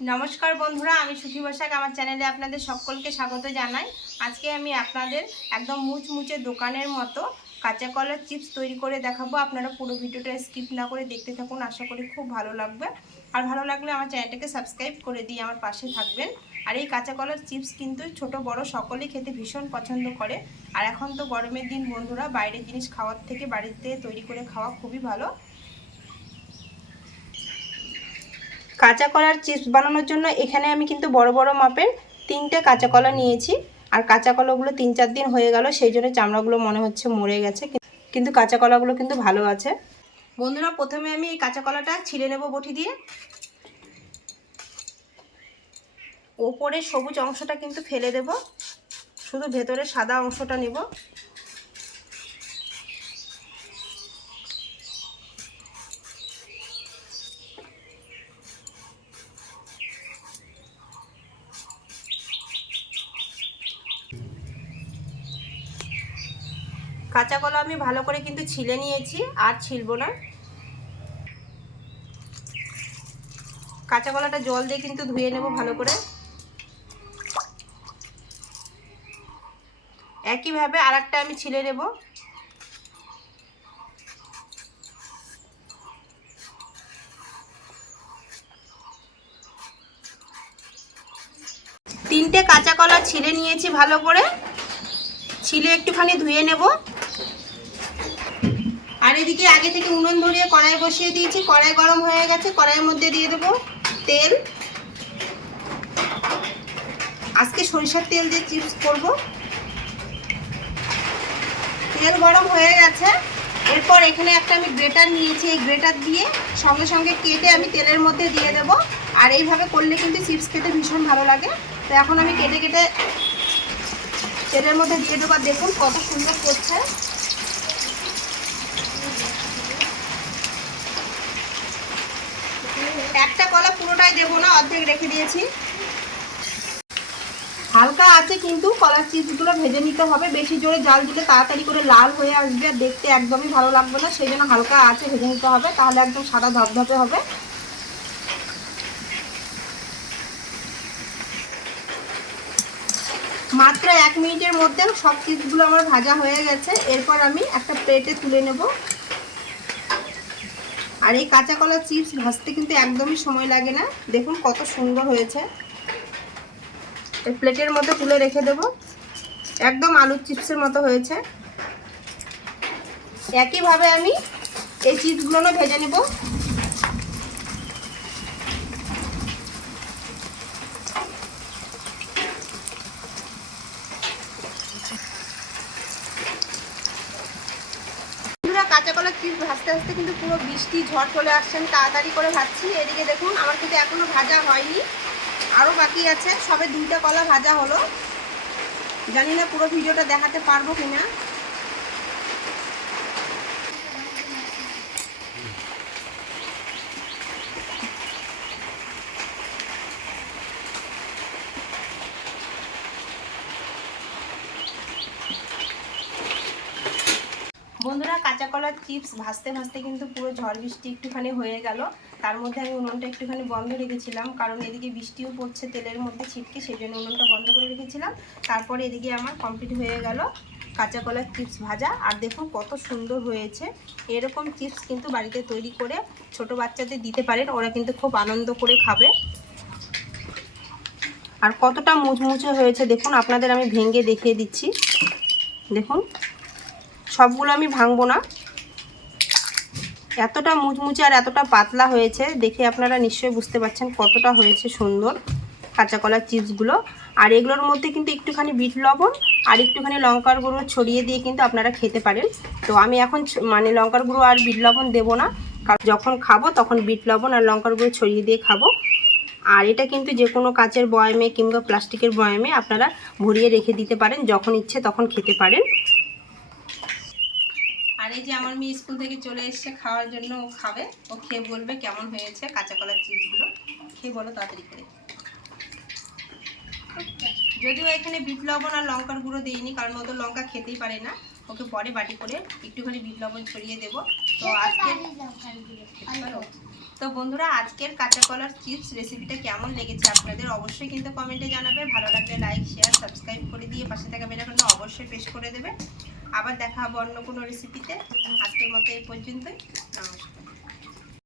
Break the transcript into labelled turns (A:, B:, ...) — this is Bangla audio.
A: নমস্কার বন্ধুরা, আমি সুখী বসাক, আমার চ্যানেলে আপনাদের সকলকে স্বাগত জানাই। আজকে আমি আপনাদের একদম মুচমুচে দোকানের মতো কাঁচা কলার চিপস তৈরি করে দেখাবো। আপনারা পুরো ভিডিওটা স্কিপ না করে দেখতে থাকুন, আশা করি খুব ভালো লাগবে। আর ভালো লাগলে আমার চ্যানেলটাকে সাবস্ক্রাইব করে দিয়ে আমার পাশে থাকবেন। আর এই কাঁচা কলার চিপস কিন্তু ছোট, বড় সকলেই খেতে ভীষণ পছন্দ করে। আর এখন তো গরমের দিন বন্ধুরা, বাইরের জিনিস খাওয়ার থেকে বাড়িতে তৈরি করে খাওয়া খুবই ভালো। কাঁচা কলার চিপস বানানোর জন্য এখানে আমি কিন্তু বড় বড় মাপের তিনটে কাঁচা কলা নিয়েছি। আর কাঁচা কলাগুলো তিন চার দিন হয়ে গেল, সেই জন্য চামড়াগুলো মনে হচ্ছে মরে গেছে। কিন্তু কাঁচা কলাগুলো কিন্তু ভালো আছে। বন্ধুরা, প্রথমে আমি এই কাঁচা কলাটা ছিঁড়ে নেব বটি দিয়ে। ওপরে সবুজ অংশটা কিন্তু ফেলে দেব। শুধু ভেতরে সাদা অংশটা নেব। কাঁচা কলা আমি ভালো করে কিন্তু ছিলে নিয়েছি, আর ছিলবো না। কাঁচা কলাটা জল দিয়ে কিন্তু ধুয়ে নেব ভালো করে। একইভাবে আর একটা আমি ছিলে নেব। তিনটে কাঁচা কলা ছিলে নিয়েছি ভালো করে। ছিলে একটুখানি ধুয়ে নেব। আর এদিকে আগে থেকে উনুন ধরিয়ে কড়াই বসিয়ে দিয়েছি। কড়াই গরম হয়ে গেছে, কড়াইয়ের মধ্যে দিয়ে দেবো তেল। আজকে সরিষার তেল দিয়ে চিপস করব। তেল গরম হয়ে গেছে। এরপর এখানে একটা আমি গ্রেটার নিয়েছি। এই গ্রেটার দিয়ে সঙ্গে সঙ্গে কেটে আমি তেলের মধ্যে দিয়ে দেব। আর এইভাবে করলে কিন্তু চিপস খেতে ভীষণ ভালো লাগে। তো এখন আমি কেটে কেটে তেলের মধ্যে দিয়ে দেবো। দেখুন কত সুন্দর করছে। একটা কলা পুরোটাই দেবো না, অর্ধেক রেখে দিয়েছি। হালকা আছে কিন্তু, কলার চিপসগুলো ভেজে নিতে হবে। বেশি জোরে জাল দিলে তাড়াতাড়ি করে লাল হয়ে আসবে, আর দেখতে একদমই ভালো লাগবে না। সেই জন্য হালকা আছে, ভেজে নিতে হবে। তাহলে একদম সাদা ধপধপে হবে। মাত্র এক মিনিটের মধ্যে সব চিপসগুলো আমার ভাজা হয়ে গেছে। এরপর আমি একটা প্লেটে তুলে নেব। আর এই কাঁচা কলা চিপস ভাজতে কিন্তু একদমই সময় লাগে না। দেখুন কত সুন্দর হয়েছে। এই প্লেটের মধ্যে তুলে রেখে দেব। একদম আলুর চিপসের মতো হয়েছে। একইভাবে আমি এই চিপসগুলো ভেজে নেব। কাঁচা কলা কি ভাজতে ভাজতে কিন্তু পুরো বৃষ্টি, ঝড় চলে আসছেন তাড়াতাড়ি করে ভাজছি। এদিকে দেখুন, আমার কিন্তু এখনও ভাজা হয়নি। আরও বাকি আছে, সবে দুইটা কলা ভাজা হলো। জানি না পুরো ভিডিওটা দেখাতে পারব কিনা। বন্ধুরা কাঁচা কলার চিপস ভাজতে ভাজতে কিন্তু পুরো ঝড় বৃষ্টি একটুখানি হয়ে গেল। তার মধ্যে আমি উনুনটা একটুখানি বন্ধ রেখেছিলাম, কারণ এদিকে বৃষ্টিও পড়ছে তেলের মধ্যে ছিটকে সেই জন্য উনুনটা বন্ধ করে রেখেছিলাম। তারপরে এদিকে আমার কমপ্লিট হয়ে গেল কাঁচা কলার চিপস ভাজা। আর দেখুন কত সুন্দর হয়েছে। এরকম চিপস কিন্তু বাড়িতে তৈরি করে ছোট বাচ্চাদের দিতে পারেন, ওরা কিন্তু খুব আনন্দ করে খাবে। আর কতটা মুচমুচে হয়েছে দেখুন, আপনাদের আমি ভেঙে দেখিয়ে দিচ্ছি। দেখুন। সবগুলো আমি ভাঙবো না। এতটা মুচমুচে আর এতটা পাতলা হয়েছে, দেখে আপনারা নিশ্চয়ই বুঝতে পারছেন কতটা হয়েছে সুন্দর কাঁচা কলার চিপসগুলো। আর এগুলোর মধ্যে কিন্তু একটুখানি বিট লবণ আর একটুখানি লঙ্কার গুঁড়ো ছড়িয়ে দিয়ে কিন্তু আপনারা খেতে পারেন। তো আমি এখন মানে লঙ্কার গুঁড়ো আর বিট লবণ দেবো না। কারণ যখন খাব তখন বিট লবণ আর লঙ্কার গুঁড়ো ছড়িয়ে দিয়ে খাব। আর এটা কিন্তু যে কোনো কাঁচের বয়ামে কিংবা প্লাস্টিকের বয়ামে আপনারা ভরিয়ে রেখে দিতে পারেন, যখন ইচ্ছে তখন খেতে পারেন। এই যে আমার মেয়ে স্কুল থেকে চলে এসছে খাওয়ার জন্য ও খাবে। ও খেয়ে বলবে কেমন হয়েছে কাঁচা কলার চিপসগুলো খেয়ে বলো তাড়াতাড়ি করে। যদিও এখানে বিট লবণ আর লঙ্কার গুঁড়ো দিইনি কারণ ও তো লঙ্কা খেতেই পারে না। ওকে পরে বাটি করে একটুখানি বিট লবণ ছড়িয়ে দেবো। তো আজকে তো বন্ধুরা আজকের কাঁচা কলার চিপস রেসিপিটা কেমন লেগেছে আপনাদের অবশ্যই কিন্তু কমেন্টে জানাবে। ভালো লাগলে লাইক শেয়ার সাবস্ক্রাইব করে দিয়ে পাশে থাকা বেলাকাটা অবশ্যই পেশ করে দেবে। আবার দেখা হবে অন্য কোনো রেসিপিতে আজকের মতো এই পর্যন্তই। নমস্কার।